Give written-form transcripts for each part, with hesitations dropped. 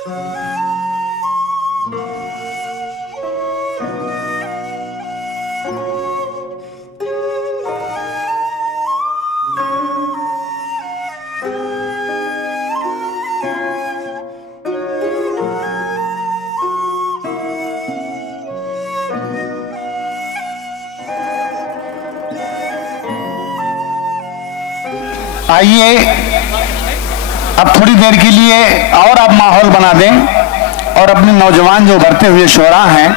आइए अब थोड़ी देर के लिए और आप माहौल बना दें और अपने नौजवान जो उभरते हुए शोरा हैं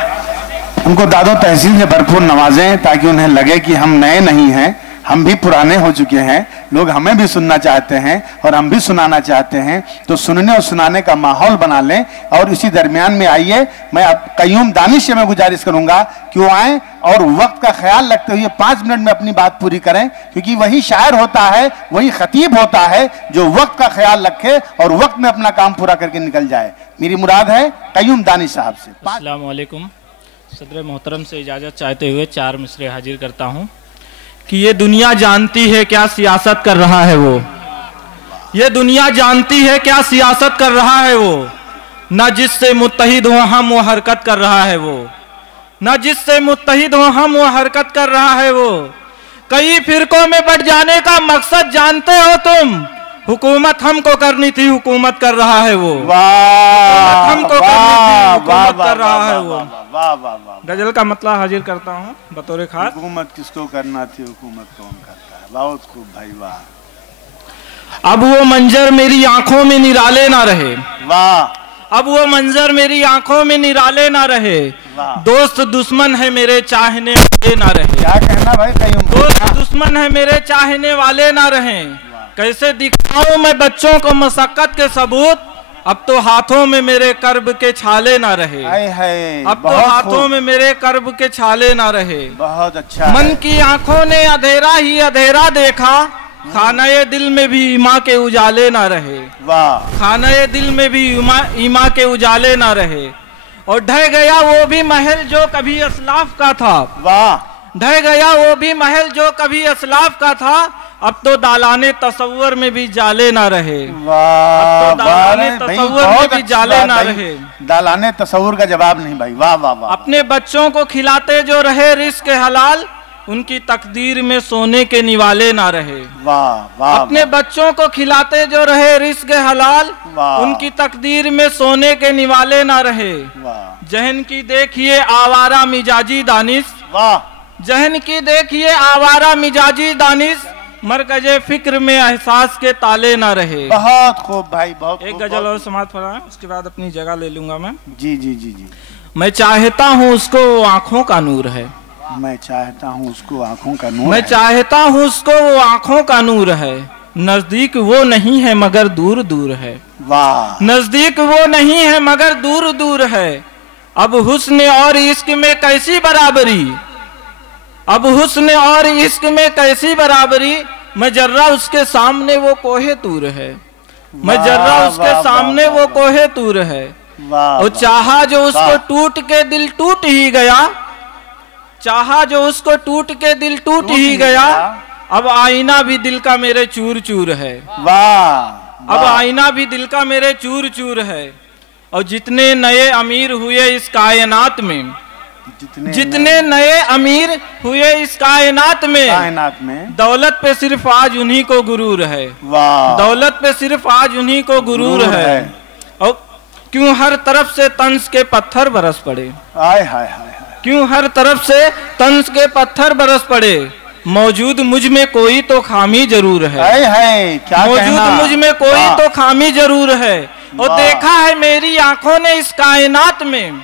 उनको दादो तहसीन से भरपूर नवाजें, ताकि उन्हें लगे कि हम नए नहीं हैं, हम भी पुराने हो चुके हैं, लोग हमें भी सुनना चाहते हैं और हम भी सुनाना चाहते हैं। तो सुनने और सुनाने का माहौल बना लें। और इसी दरमियान में आइए मैं कयूम दानिश से मैं गुजारिश करूंगा कि वो आए और वक्त का ख्याल रखते हुए 5 मिनट में अपनी बात पूरी करें, क्योंकि वही शायर होता है, वही खतीब होता है जो वक्त का ख्याल रखे और वक्त में अपना काम पूरा करके निकल जाए। मेरी मुराद है कयूम दानिश साहब से। अस्सलाम वालेकुम। सदर मोहतरम से इजाज़त चाहते हुए 4 मिसरे हाजिर करता हूँ कि ये दुनिया जानती है क्या सियासत कर रहा है वो, ये दुनिया जानती है क्या सियासत कर रहा है वो, न जिससे मुत्तहिद हो हम वो हरकत कर रहा है वो, न जिससे मुत्तहिद हो हम वो हरकत कर रहा है वो। कई फिरकों में बट जाने का मकसद जानते हो तुम, हुकूमत हमको करनी थी हुकूमत कर रहा है वो, हमको करनी थी हुकूमत कर रहा है वो। गजल का मतलब हाजिर करता हूँ बतौर खास। हुकूमत किसको करना थी हुकूमत कौन करता है। बहुत खूब भाई, वाह। अब वो मंजर मेरी आंखों में निराले ना रहे, वाह। अब वो मंजर मेरी आंखों में निराले ना रहे, दोस्त दुश्मन है मेरे चाहने वाले ना रहे। क्या कहना भाई कयूम? दोस्त दुश्मन है मेरे चाहने वाले ना रहे, कैसे दिखाऊं मैं बच्चों को मशक्कत के सबूत, अब तो हाथों में मेरे कर्ब के छाले ना रहे। अब तो हाथों में मेरे कर्ब के छाले ना रहे। बहुत अच्छा। मन की आंखों ने अंधेरा ही अंधेरा देखा, खाने दिल में भी ईमा के उजाले ना रहे। वाह। खाने दिल में भी ईमा के उजाले ना रहे। और ढह गया वो भी महल जो कभी असलाफ का था। वाह। ढह गया वो भी महल जो कभी असलाफ का था, अब तो दालाने तसव्वुर में भी जाले ना रहे। वाह। अब तो दालाने तसव्वुर में भी जाले ना रहे। दालाने तसव्वुर का जवाब नहीं भाई, वाह वाह वाह। अपने बच्चों को खिलाते जो रहे रिस्क हलाल, उनकी तकदीर में सोने के निवाले ना रहे। वाह वाह। अपने बच्चों को खिलाते जो रहे रिस्क हलाल, उनकी तकदीर में सोने के निवाले ना रहे। जहन की देखिए आवारा मिजाजी दानिश, वाह। जहन की देखिए आवारा मिजाजी दानिश, मरकजे फिक्र में एहसास के ताले ना रहे। बहुत खूब भाई, बहुत। एक गजल और समात फरमाएं, उसके बाद अपनी जगह ले लूंगा मैं। जी जी जी जी। मैं चाहता हूँ उसको वो आंखों का नूर है, मैं चाहता हूँ उसको आंखों का नूर, मैं चाहता हूँ उसको वो आंखों का नूर है, नजदीक वो नहीं है मगर दूर दूर है। वाह। नजदीक वो नहीं है मगर दूर दूर है। अब हुस्न और इश्क में कैसी बराबरी, अब हुस्न और इश्क में कैसी बराबरी, मैं जर्रा उसके सामने वो कोहे तूर है, मैं जर्रा उसके सामने वो कोहे तूर है। और चाहा जो उसको टूट के दिल टूट ही गया, चाहा जो उसको टूट के दिल टूट ही गया, अब आईना भी दिल का मेरे चूर चूर है। वाह। अब आईना भी दिल का मेरे चूर चूर है। और जितने नए अमीर हुए इस कायनात में, जितने नए अमीर हुए इस कायनात में, दौलत पे सिर्फ आज उन्हीं को गुरूर है। वाह। दौलत पे सिर्फ आज उन्हीं को गुरूर है। और क्यों हर तरफ से तंज के पत्थर बरस पड़े, हाय हाय हाय, क्यों हर तरफ से तंज के पत्थर बरस पड़े, मौजूद मुझ में कोई तो खामी जरूर है। हाय हाय, क्या मौजूद मुझ में कोई तो खामी जरूर है। और देखा है मेरी आंखों ने इस कायनात में,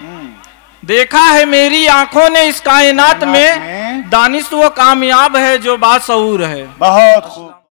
देखा है मेरी आंखों ने इस कायनात में, दानिश वो कामयाब है जो बाशऊर है। बहुत खूब।